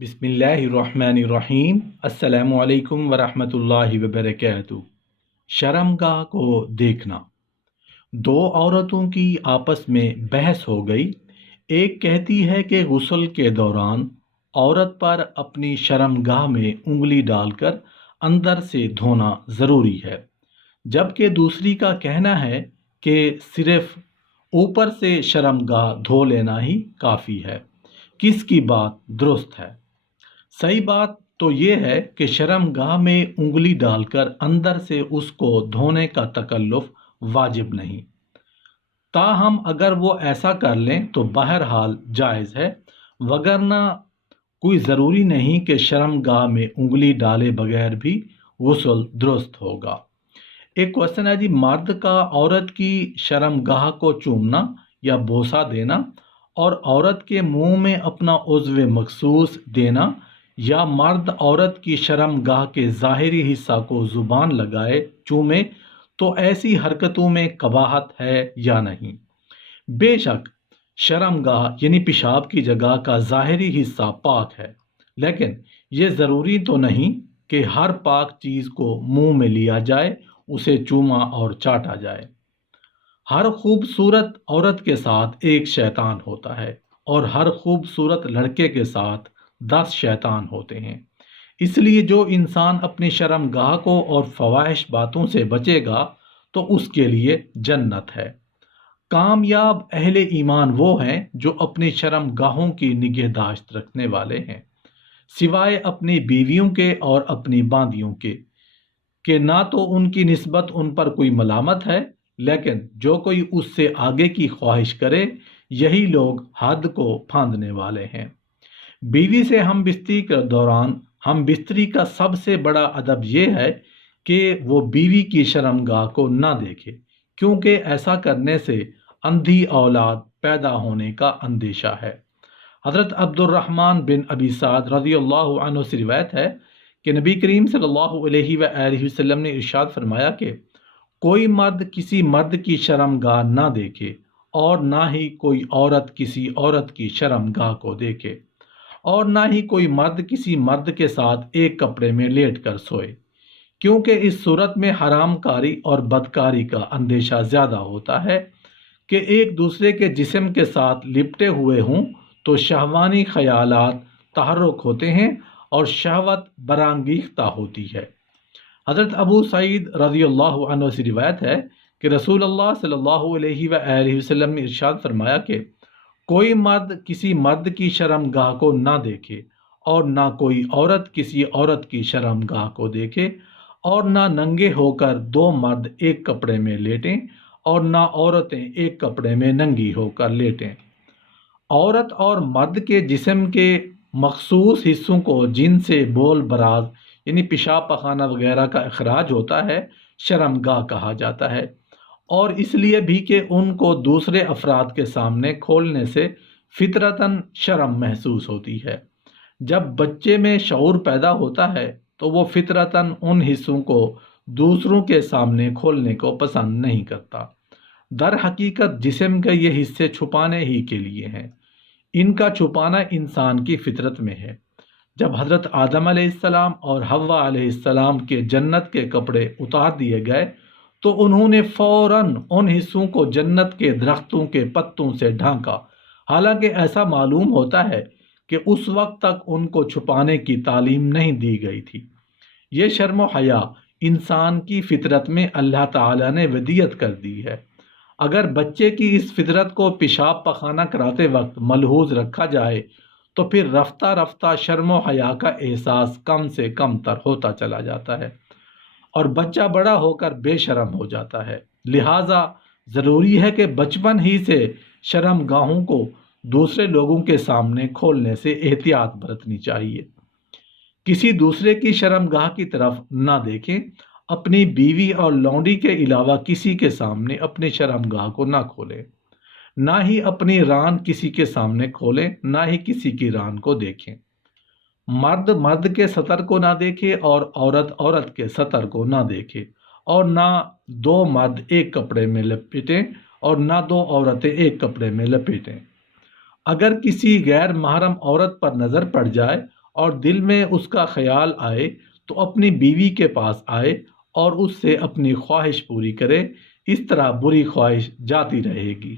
بسم اللہ الرحمن الرحیم۔ السلام علیکم ورحمۃ اللہ وبرکاتہ۔ شرمگاہ کو دیکھنا۔ دو عورتوں کی آپس میں بحث ہو گئی۔ ایک کہتی ہے کہ غسل کے دوران عورت پر اپنی شرمگاہ میں انگلی ڈال کر اندر سے دھونا ضروری ہے، جبکہ دوسری کا کہنا ہے کہ صرف اوپر سے شرمگاہ دھو لینا ہی کافی ہے۔ کس کی بات درست ہے؟ صحیح بات تو یہ ہے کہ شرمگاہ میں انگلی ڈال کر اندر سے اس کو دھونے کا تکلف واجب نہیں، تاہم اگر وہ ایسا کر لیں تو بہرحال جائز ہے، وگرنہ کوئی ضروری نہیں کہ شرمگاہ میں انگلی ڈالے بغیر بھی غسل درست ہوگا۔ ایک کوشچن ہے جی، مرد کا عورت کی شرمگاہ کو چومنا یا بوسہ دینا اور عورت کے منہ میں اپنا عضو مخصوص دینا، یا مرد عورت کی شرمگاہ کے ظاہری حصہ کو زبان لگائے چومے، تو ایسی حرکتوں میں قباحت ہے یا نہیں؟ بے شک شرمگاہ یعنی پیشاب کی جگہ کا ظاہری حصہ پاک ہے، لیکن یہ ضروری تو نہیں کہ ہر پاک چیز کو منہ میں لیا جائے، اسے چوما اور چاٹا جائے۔ ہر خوبصورت عورت کے ساتھ ایک شیطان ہوتا ہے، اور ہر خوبصورت لڑکے کے ساتھ 10 شیطان ہوتے ہیں۔ اس لیے جو انسان اپنی شرمگاہ کو اور فواحش باتوں سے بچے گا تو اس کے لیے جنت ہے۔ کامیاب اہل ایمان وہ ہیں جو اپنی شرمگاہوں کی نگہداشت رکھنے والے ہیں، سوائے اپنی بیویوں کے اور اپنی باندیوں کے، کہ نہ تو ان کی نسبت ان پر کوئی ملامت ہے، لیکن جو کوئی اس سے آگے کی خواہش کرے، یہی لوگ حد کو پھاندنے والے ہیں۔ بیوی سے ہم بستری کے دوران ہم بستری کا سب سے بڑا ادب یہ ہے کہ وہ بیوی کی شرمگاہ کو نہ دیکھے، کیونکہ ایسا کرنے سے اندھی اولاد پیدا ہونے کا اندیشہ ہے۔ حضرت عبد الرحمن بن ابی سعد رضی اللہ عنہ سے روایت ہے کہ نبی کریم صلی اللہ علیہ وآلہ وسلم نے ارشاد فرمایا کہ کوئی مرد کسی مرد کی شرمگاہ نہ دیکھے، اور نہ ہی کوئی عورت کسی عورت کی شرمگاہ کو دیکھے، اور نہ ہی کوئی مرد کسی مرد کے ساتھ ایک کپڑے میں لیٹ کر سوئے، کیونکہ اس صورت میں حرام کاری اور بدکاری کا اندیشہ زیادہ ہوتا ہے کہ ایک دوسرے کے جسم کے ساتھ لپٹے ہوئے ہوں تو شہوانی خیالات تحرک ہوتے ہیں اور شہوت برانگیختہ ہوتی ہے۔ حضرت ابو سعید رضی اللہ عنہ سے روایت ہے کہ رسول اللہ صلی اللہ علیہ وآلہ وسلم نے ارشاد فرمایا کہ کوئی مرد کسی مرد کی شرمگاہ کو نہ دیکھے، اور نہ کوئی عورت کسی عورت کی شرمگاہ کو دیکھے، اور نہ ننگے ہو کر دو مرد ایک کپڑے میں لیٹیں، اور نہ عورتیں ایک کپڑے میں ننگی ہو کر لیٹیں۔ عورت اور مرد کے جسم کے مخصوص حصوں کو جن سے بول براز یعنی پیشاب پخانہ وغیرہ کا اخراج ہوتا ہے شرمگاہ کہا جاتا ہے، اور اس لیے بھی کہ ان کو دوسرے افراد کے سامنے کھولنے سے فطرتاً شرم محسوس ہوتی ہے۔ جب بچے میں شعور پیدا ہوتا ہے تو وہ فطرتاً ان حصوں کو دوسروں کے سامنے کھولنے کو پسند نہیں کرتا۔ در حقیقت جسم کے یہ حصے چھپانے ہی کے لیے ہیں، ان کا چھپانا انسان کی فطرت میں ہے۔ جب حضرت آدم علیہ السلام اور حوا علیہ السلام کے جنت کے کپڑے اتار دیے گئے تو انہوں نے فوراً ان حصوں کو جنت کے درختوں کے پتوں سے ڈھانکا، حالانکہ ایسا معلوم ہوتا ہے کہ اس وقت تک ان کو چھپانے کی تعلیم نہیں دی گئی تھی۔ یہ شرم و حیا انسان کی فطرت میں اللہ تعالیٰ نے ودیت کر دی ہے۔ اگر بچے کی اس فطرت کو پیشاب پخانہ کراتے وقت ملحوظ رکھا جائے تو پھر رفتہ رفتہ شرم و حیا کا احساس کم سے کم تر ہوتا چلا جاتا ہے، اور بچہ بڑا ہو کر بے شرم ہو جاتا ہے۔ لہٰذا ضروری ہے کہ بچپن ہی سے شرم گاہوں کو دوسرے لوگوں کے سامنے کھولنے سے احتیاط برتنی چاہیے۔ کسی دوسرے کی شرم گاہ کی طرف نہ دیکھیں، اپنی بیوی اور لونڈی کے علاوہ کسی کے سامنے اپنی شرم گاہ کو نہ کھولیں، نہ ہی اپنی ران کسی کے سامنے کھولیں، نہ ہی کسی کی ران کو دیکھیں۔ مرد مرد کے سطر کو نہ دیکھے اور عورت عورت کے سطر کو نہ دیکھے، اور نہ دو مرد ایک کپڑے میں لپیٹیں اور نہ دو عورتیں ایک کپڑے میں لپیٹیں۔ اگر کسی غیر محرم عورت پر نظر پڑ جائے اور دل میں اس کا خیال آئے تو اپنی بیوی کے پاس آئے اور اس سے اپنی خواہش پوری کرے، اس طرح بری خواہش جاتی رہے گی۔